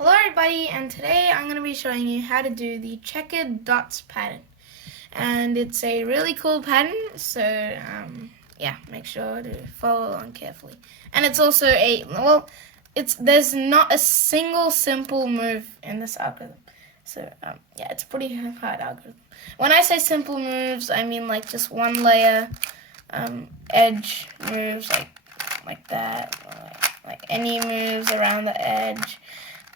Hello everybody, and today I'm going to be showing you how to do the checkered dots pattern. And it's a really cool pattern, so yeah, make sure to follow along carefully. And it's also there's not a single simple move in this algorithm. So yeah, it's a pretty hard algorithm. When I say simple moves, I mean like just one layer, edge moves like that, or like any moves around the edge.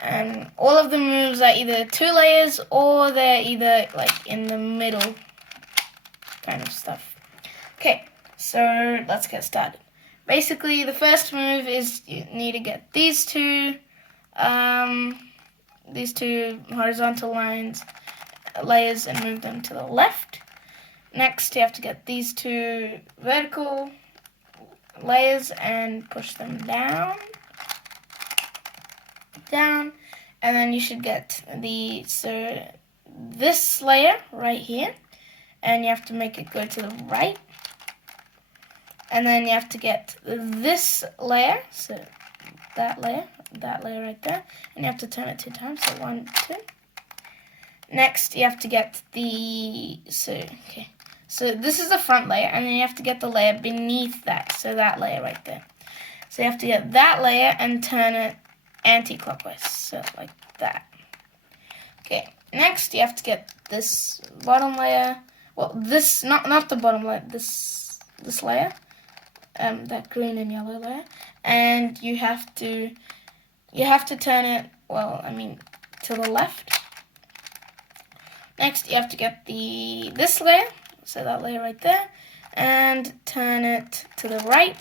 And all of the moves are either 2 layers or they're either like in the middle kind of stuff. Okay, so let's get started. Basically, the first move is you need to get these two horizontal layers and move them to the left. Next, you have to get these 2 vertical layers and push them down, and then you should get this layer right here, and you have to make it go to the right, and then you have to get this layer, so that layer right there, and you have to turn it 2 times, so 1, 2. Next, you have to get so this is the front layer, and then you have to get the layer beneath that, so that layer right there. So you have to get that layer and turn it anti-clockwise, so like that. Okay, next you have to get this bottom layer, not the bottom layer, this layer, that green and yellow layer, and you have to turn it, to the left. Next you have to get this layer, so that layer right there, and turn it to the right.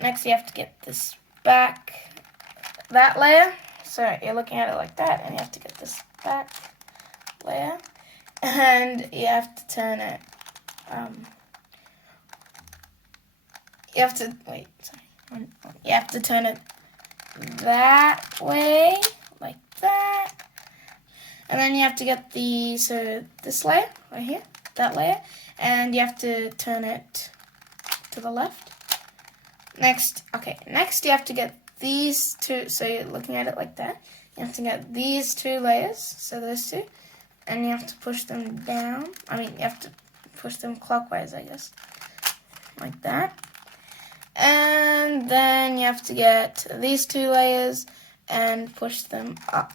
Next you have to get this that layer, so you're looking at it like that, and you have to get this back layer, and you have to turn it, you have to turn it that way, like that, and then you have to get this layer right here, that layer, and you have to turn it to the left. Next you have to get these 2, so you're looking at it like that. You have to get these 2 layers, so those 2, and you have to push them down. You have to push them clockwise, I guess, like that. And then you have to get these 2 layers and push them up.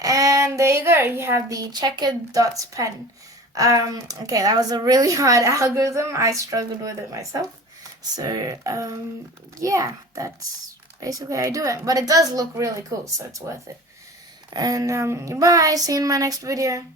And there you go, you have the checkered dots pattern. Okay, that was a really hard algorithm. I struggled with it myself. So, yeah, that's basically how I do it. But it does look really cool, so it's worth it. And, bye. See you in my next video.